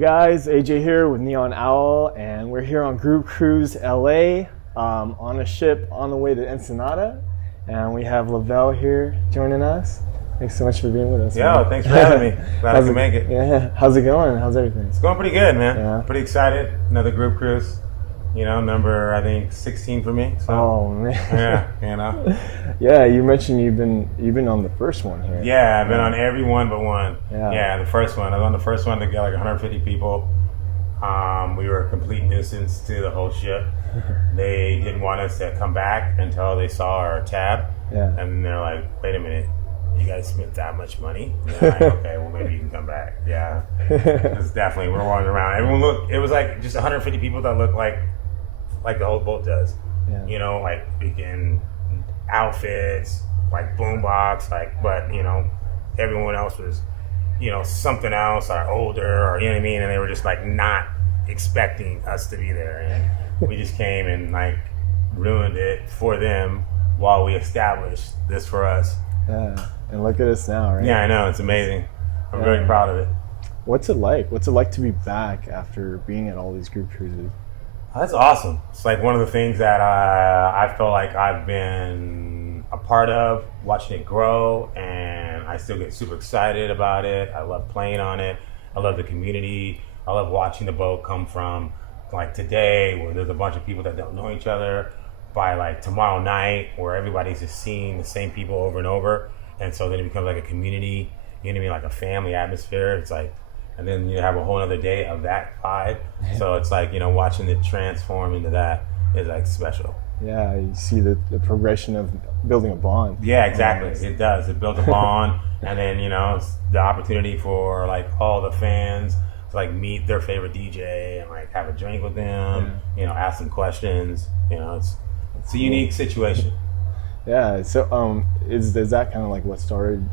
guys, AJ here with Neon Owl, and we're here on Group Cruise LA on a ship on the way to Ensenada, and we have Lavelle here joining us. Thanks so much for being with us. Yeah, thanks for having me. Glad I could make it. Yeah, how's it going? How's everything? It's going pretty good, man. Yeah. Pretty excited. Another group cruise. You know, number I think 16 for me. So. Oh man. Yeah, you know. Yeah, you mentioned you've been on the first one here. Yeah, I've been on every one but one. Yeah. The first one. I was on the first one to get like 150 people. We were a complete nuisance to the whole ship. They didn't want us to come back until they saw our tab. Yeah. And they're like, wait a minute, you guys spent that much money? And they're like, okay, well maybe you can come back. Yeah. It's definitely, we're wandering around. Everyone looked, it was like just 150 people that looked like the whole boat does. Yeah. You know, like freaking outfits, like boombox, like, but you know, everyone else was, you know, something else or older or, you know what I mean? And they were just like not expecting us to be there. And we just came and like ruined it for them while we established this for us. Yeah. And look at us now, right? Yeah, I know. It's amazing. I'm very proud of it. What's it like? What's it like to be back after being at all these group cruises? That's awesome. It's like one of the things that I feel like I've been a part of, watching it grow, and I still get super excited about it. I love playing on it. I love the community. I love watching the boat come from like today, where there's a bunch of people that don't know each other, by like tomorrow night, where everybody's just seeing the same people over and over. And so then it becomes like a community, you know what I mean, like a family atmosphere. It's like, and then you have a whole other day of that vibe. So it's like, you know, watching it transform into that is like special. Yeah, you see the progression of building a bond. Yeah, exactly. It does. It builds a bond. And then, you know, it's the opportunity for like all the fans to like meet their favorite DJ and like have a drink with them, you know, ask them questions. You know, it's a unique situation. Yeah, so is that kind of like what started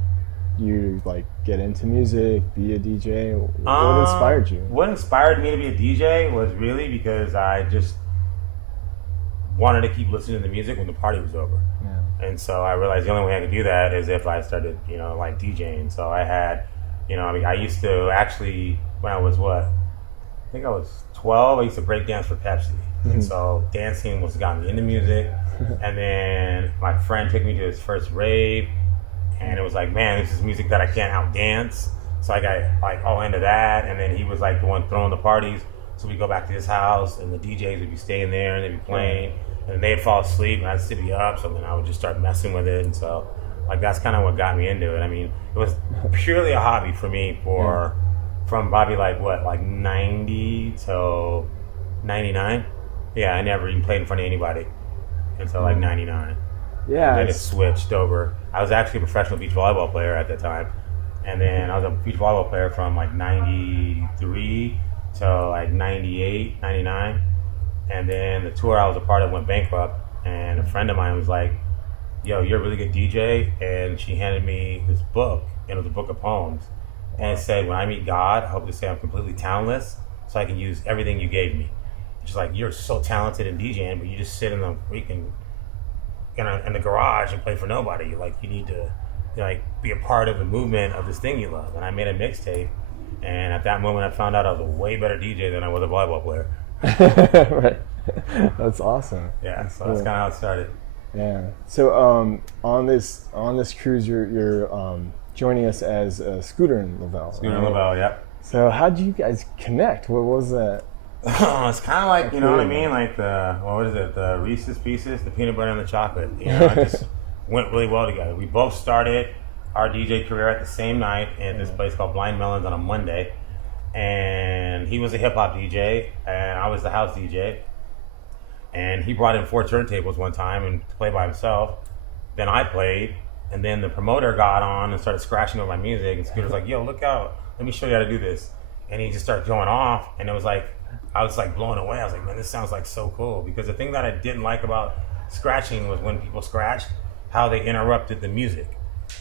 you to like get into music, be a DJ? What inspired you? What inspired me to be a DJ was really because I just wanted to keep listening to the music when the party was over. Yeah. And so I realized the only way I could do that is if I started, you know, like DJing. So I had, you know, I mean, I used to actually, when I was I think I was 12, I used to break dance for Pepsi. And so dancing was got me into music. And then my friend took me to his first rave, and it was like, man, this is music that I can't outdance. So I got like all into that. And then he was like the one throwing the parties. So we'd go back to his house, and the DJs would be staying there, and they'd be playing, and they'd fall asleep, and I'd sit me up. So then I would just start messing with it. And so like that's kind of what got me into it. I mean, it was purely a hobby for me from probably like 90 till 99. Yeah, I never even played in front of anybody until like 99. Yeah. And then it switched over. I was actually a professional beach volleyball player at that time. And then I was a beach volleyball player from like 93 to like 98, 99. And then the tour I was a part of went bankrupt. And a friend of mine was like, yo, you're a really good DJ. And she handed me this book, and it was a book of poems. And it said, when I meet God, I hope to say I'm completely talentless so I can use everything you gave me. She's like, you're so talented in DJing, but you just sit in the freaking in the garage and play for nobody. Like, you need to like be a part of the movement of this thing you love. And I made a mixtape, and at that moment I found out I was a way better DJ than I was a volleyball player. Right. That's awesome. Yeah, that's so cool. That's kind of how it started. Yeah. So on this cruise, you're joining us as Scooter and Lavelle. Scooter and Lavelle, yep. So how did you guys connect? What was that? It's kind of like, you know what I mean? Like the Reese's Pieces, the peanut butter and the chocolate. You know, it just went really well together. We both started our DJ career at the same night at this place called Blind Melons on a Monday. And he was a hip hop DJ, and I was the house DJ. And he brought in 4 turntables one time and to play by himself. Then I played, and then the promoter got on and started scratching over my music. And Scooter's like, yo, look out, let me show you how to do this. And he just started going off, and it was like, I was like blown away. I was like, man, this sounds like so cool. Because the thing that I didn't like about scratching was when people scratched, how they interrupted the music.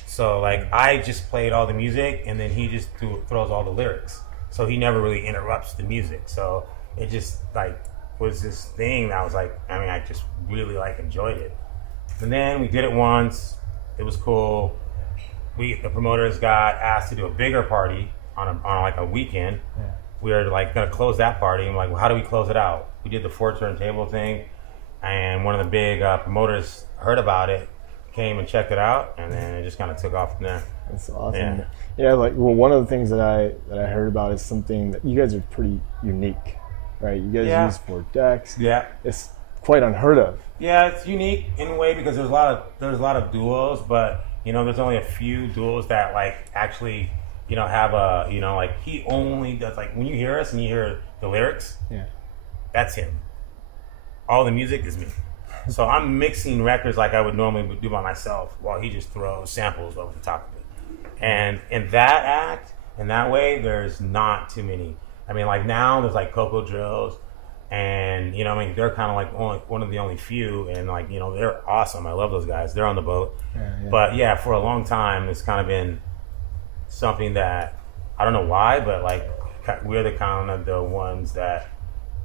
So like I just played all the music, and then he just throws all the lyrics. So he never really interrupts the music. So it just like was this thing that I was like, I mean, I just really like enjoyed it. And then we did it once. It was cool. The promoters got asked to do a bigger party on like a weekend. we were like gonna close that party. I'm like, well, how do we close it out? We did the 4 turntable thing, and one of the big promoters heard about it, came and checked it out, and then it just kind of took off from there. That's awesome. Yeah, like, well, one of the things that I heard about is something that you guys are pretty unique, right? You guys use 4 decks. Yeah, it's quite unheard of. Yeah, it's unique in a way because there's a lot of duos, but there's only a few duos that like actually have a like he only does, like, when you hear us and you hear the lyrics, that's him. All the music is me. So I'm mixing records like I would normally do by myself while he just throws samples over the top of it. And in that act, in that way, there's not too many. I mean, like now there's like Coco Drills, and they're kind of like one of the only few, and like they're awesome. I love those guys. They're on the boat. But yeah, for a long time, it's kind of been something that I don't know why, but like we're the kind of the ones that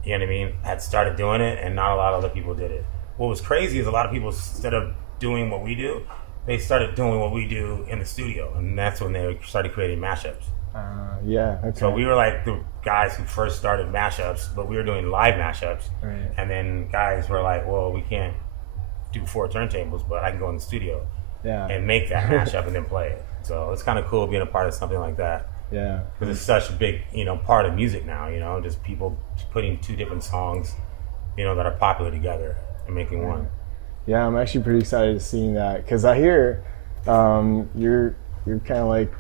had started doing it, and not a lot of other people did it. What was crazy is a lot of people, instead of doing what we do, they started doing what we do in the studio, and that's when they started creating mashups. Okay. So we were like the guys who first started mashups, but we were doing live mashups. Right. And then guys were like, well, we can't do 4 turntables, but I can go in the studio and make that mashup and then play it. So it's kind of cool being a part of something like that. Yeah. Because it's such a big, part of music now, just people putting 2 different songs, that are popular together and making one. Yeah, I'm actually pretty excited to seeing that, because I hear you're kind of like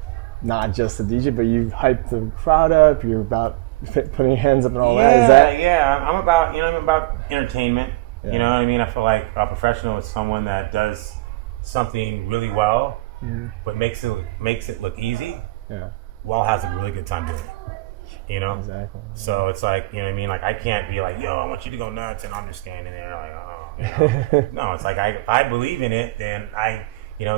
not just a DJ, but you hype the crowd up. You're about putting your hands up and all that. Is that? Yeah. I'm about entertainment. You know what I mean? I feel like a professional is someone that does something really well, but makes it look easy. Yeah. While has a really good time doing it. Exactly. So it's like, like I can't be like, yo, I want you to go nuts, and I'm just standing there like, no, it's like if I believe in it, then I,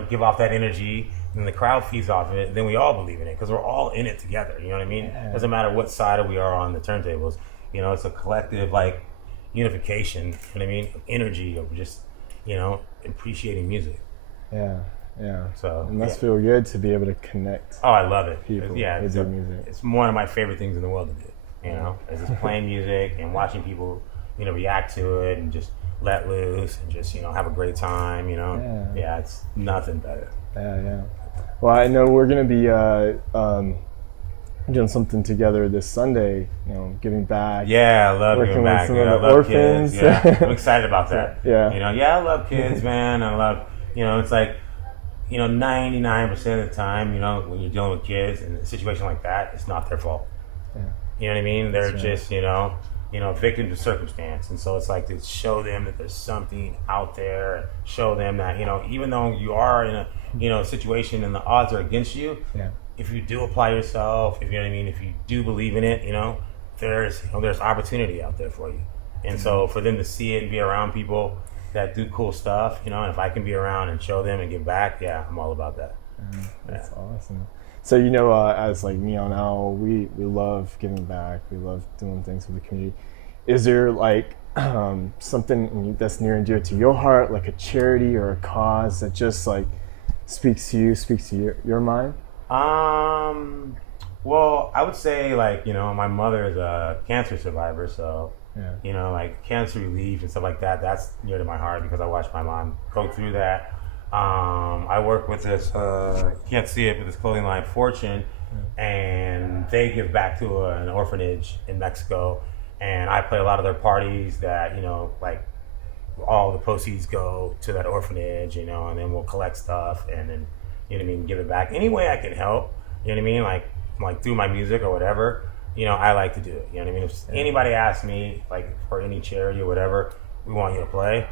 give off that energy, and the crowd feeds off of it, and then we all believe in it because we're all in it together. You know what I mean? Yeah. Doesn't matter what side we are on the turntables. It's a collective like unification. You know what I mean? Energy of just appreciating music. Yeah. Yeah. So it must feel good to be able to connect. Oh, I love it. People it's music. It's one of my favorite things in the world to do. Is just playing music and watching people, react to it and just let loose and just have a great time. Yeah, it's nothing better. Yeah. Well, I know we're gonna be doing something together this Sunday. Giving back. Yeah, I love giving back. With some of the orphans. Kids. Yeah, I'm excited about that. Yeah. I love kids, man. I love. It's like. 99% of the time, when you're dealing with kids in a situation like that, it's not their fault. Yeah. You know what I mean? They're just, victims of circumstance. And so it's like to show them that there's something out there, show them that, even though you are in a, situation and the odds are against you, if you do apply yourself, if you do believe in it, there's opportunity out there for you. And so for them to see it and be around people that do cool stuff, and if I can be around and show them and give back, I'm all about that. That's awesome. So as like me on Owl, we love giving back. We love doing things for the community. Is there like something that's near and dear to your heart, like a charity or a cause that just like speaks to your mind? Well, I would say like my mother is a cancer survivor, so. Yeah. Like cancer relief and stuff like that, that's near to my heart because I watched my mom go through that. I work with this, you can't see it, but this clothing line, Fortune, and they give back to an orphanage in Mexico. And I play a lot of their parties that, like all the proceeds go to that orphanage, and then we'll collect stuff and then, give it back. Any way I can help, like through my music or whatever. I like to do it. If anybody asks me, like, for any charity or whatever, we want you to play,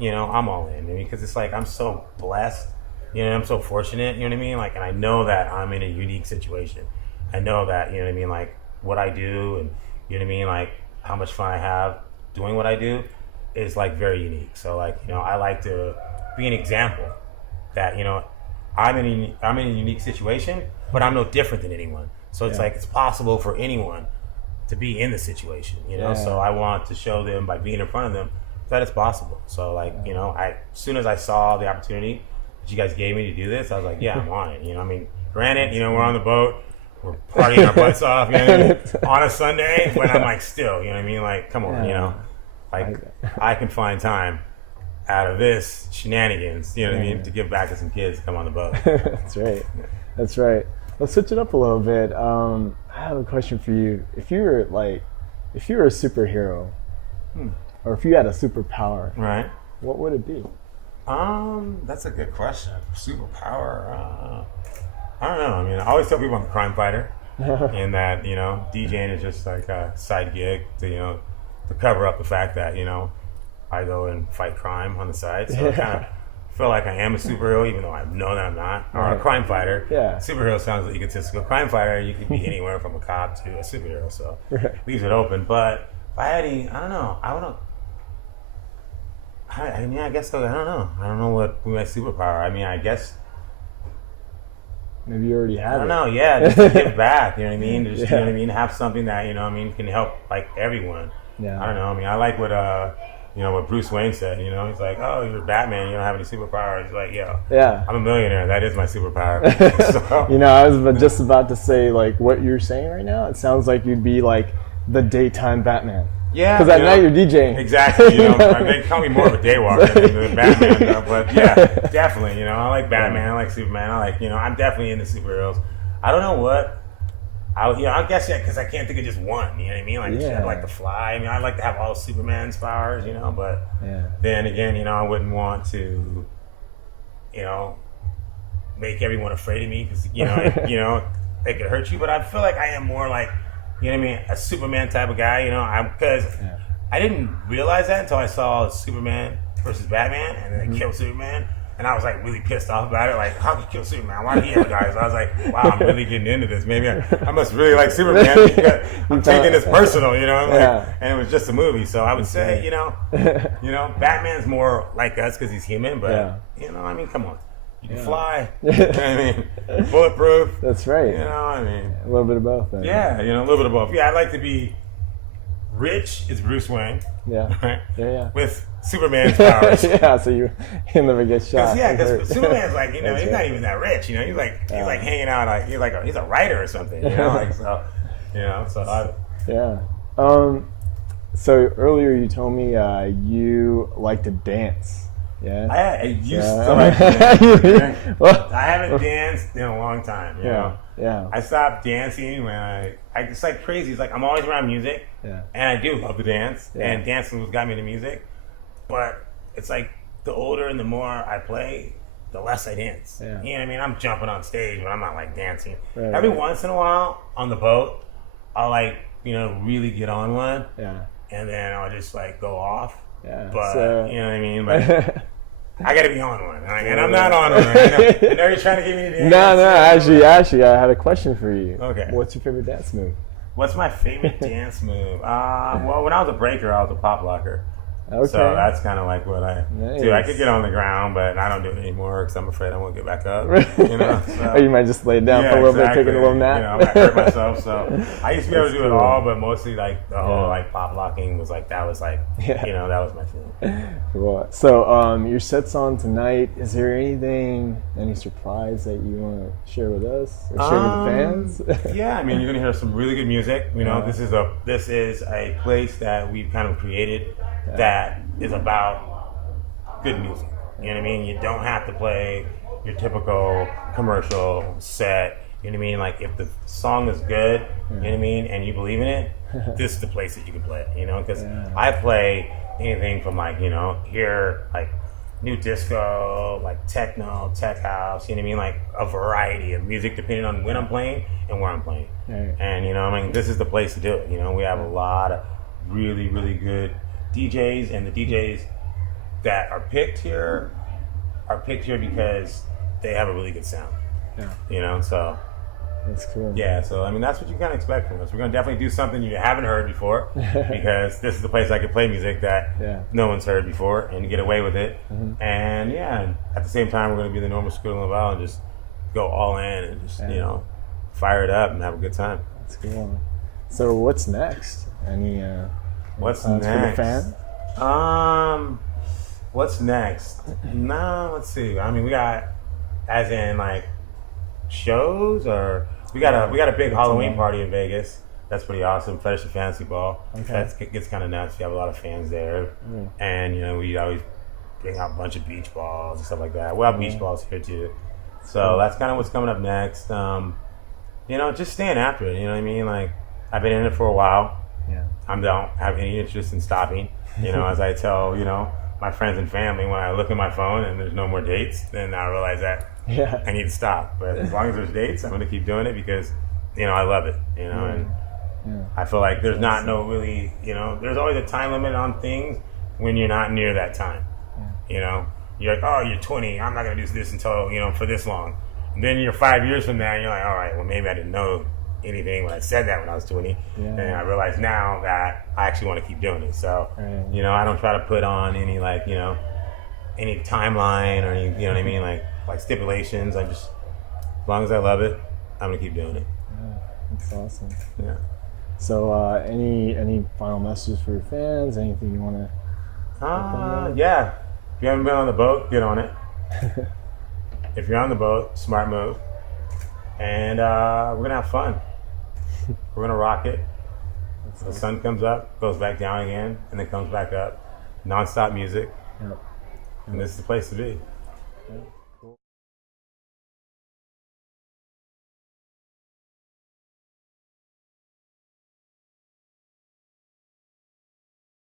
I'm all in. Because it's like, I'm so blessed, I'm so fortunate, Like, and I know that I'm in a unique situation. I know that, like, what I do and, like, how much fun I have doing what I do is, like, very unique. So, like, I like to be an example that, I'm in a unique situation, but I'm no different than anyone. So it's like it's possible for anyone to be in the situation, So I want to show them by being in front of them that it's possible. So like, as soon as I saw the opportunity that you guys gave me to do this, I was like, yeah, I'm on it. Granted, we're on the boat, we're partying our butts off, you know what I mean? On a Sunday when I'm like still, you know what I mean? Like, come on, you know, like I can find time out of this shenanigans, you know what I mean, to give back to some kids to come on the boat. That's right. That's right. Let's switch it up a little bit. I have a question for you. If you were a superhero, or if you had a superpower, Right. what would it be? That's a good question. Superpower. I don't know. I mean, I always tell people I'm a crime fighter, and that, you know, DJing is just like a side gig to, you know, to cover up the fact that, you know, I go and fight crime on the side. So I kind of feel like I am a superhero, even though I know that I'm not, or a crime fighter. Yeah. Superhero sounds like egotistical. Crime fighter, you could be anywhere from a cop to a superhero, so leaves it open. But if I had any, I don't know. I mean, I guess I don't know. I don't know what my superpower. I mean, I guess Maybe you already have it. I don't know. Yeah, just to give back. You know what I mean? Just you know what I mean. Have something that, you know what I mean, can help like everyone. Yeah. I don't know. I mean, I like what you know, what Bruce Wayne said. You know, he's like, "Oh, you're Batman. You don't have any superpowers." He's like, Yeah. I'm a millionaire. That is my superpower." So, You know, I was just about to say, like, what you're saying right now, it sounds like you'd be like the daytime Batman. yeah, Because at night you're DJing. Exactly. You know, I mean, they call me more of a daywalker than Batman, you know, but yeah, definitely. You know, I like Batman. I like Superman. I like, you know, I'm definitely into superheroes. I don't know what. I guess because I can't think of just one. You know what I mean? Like, I'd like to fly. I mean, I'd like to have all Superman's powers. You know, but then again, you know, I wouldn't want to, you know, make everyone afraid of me because you know, it could hurt you. But I feel like I am more like, you know what I mean, a Superman type of guy. You know, because I didn't realize that until I saw Superman versus Batman, and then they killed Superman. And I was like really pissed off about it. Like, how could you kill Superman? Why did he have guys? I was like, wow, I'm really getting into this. Maybe I must really like Superman because I'm taking this personal, you know? Like, and it was just a movie. So I would say, you know, Batman's more like us because he's human. But, you know, I mean, come on. You can fly. You know what I mean? Bulletproof. That's right. You know, I mean. A little bit of both. Then. Yeah, you know, a little bit of both. Yeah, I'd like to be rich is Bruce Wayne. Yeah. Right? Yeah. With Superman's powers. So you'll never get shot. Because Superman's like, you know, he's not even that rich. You know, he's like hanging out, like he's a writer or something. You know, like so. You know, so so earlier you told me you like to dance. Yeah. I used to like to dance. I haven't danced in a long time. You know. Yeah. I stopped dancing when I it's like crazy. It's like I'm always around music. Yeah. And I do love to dance. Yeah. And dancing was got me into music. But it's like the older and the more I play, the less I dance. Yeah. You know what I mean? I'm jumping on stage, but I'm not like dancing. Right, Every once in a while on the boat, I'll like, you know, really get on one. Yeah. And then I'll just like go off. Yeah. But you know what I mean? But I gotta be on one. And I'm not on one. I know you're trying to get me to dance. No, actually, I had a question for you. Okay. What's your favorite dance move? What's my favorite dance move? Well, when I was a breaker, I was a pop locker. Okay. So that's kind of like what I do. I could get on the ground, but I don't do it anymore because I'm afraid I won't get back up. You know, or you might just lay down for a little bit, taking a little nap. You know, I might hurt myself. So I used to be able to do it all, but mostly like the whole like pop locking was like that was like you know, that was my thing. Cool. So your set's on tonight. Is there any surprise that you want to share with us or share with the fans? Yeah, I mean, you're gonna hear some really good music. You know, this is a place that we've kind of created that is about good music. You know what I mean? You don't have to play your typical commercial set. You know what I mean? Like if the song is good, you know what I mean, and you believe in it, this is the place that you can play it. You know, because I play anything from like, you know, here like new disco, like techno, tech house. You know what I mean? Like a variety of music depending on when I'm playing and where I'm playing. And you know, I mean, this is the place to do it. You know, we have a lot of really, really good DJs, and the DJs that are picked here because they have a really good sound. Yeah. You know, so that's cool. Yeah, so I mean that's what you can expect from us. We're gonna definitely do something you haven't heard before because this is the place I can play music that no one's heard before and get away with it. And at the same time we're gonna be the normal Scooter and Lavelle and just go all in and just you know, fire it up and have a good time. That's cool. So what's next? Any What's next? For the fan? What's next? No, let's see. I mean, we got, as in like shows, or We got a big Halloween party in Vegas. That's pretty awesome. Fetish and Fantasy Ball. Okay. That gets kind of nuts. We have a lot of fans there, and we always bring out a bunch of beach balls and stuff like that. We'll have beach balls here too. So that's kind of what's coming up next. Just staying after it. You know what I mean? Like, I've been in it for a while. Yeah. I don't have any interest in stopping. As I tell my friends and family, when I look at my phone and there's no more dates, then I realize that I need to stop. But as long as there's dates, I'm going to keep doing it because I love it. And I feel like there's not there's always a time limit on things when you're not near that time. You're like, oh, you're 20. I'm not going to do this until for this long. And then you're 5 years from now, and you're like, all right, well, maybe I didn't know anything when I said that when I was 20. And I realize now that I actually want to keep doing it. So, I don't try to put on any any timeline or any, you know what I mean, like stipulations. I just, as long as I love it, I'm gonna keep doing it. Yeah, that's awesome. Yeah. So, any final messages for your fans? Anything you want to? Yeah. If you haven't been on the boat, get on it. If you're on the boat, smart move. And we're gonna have fun. We're gonna rock it. The sun comes up, goes back down again, and then comes back up. Non-stop music. And this is the place to be. Yep.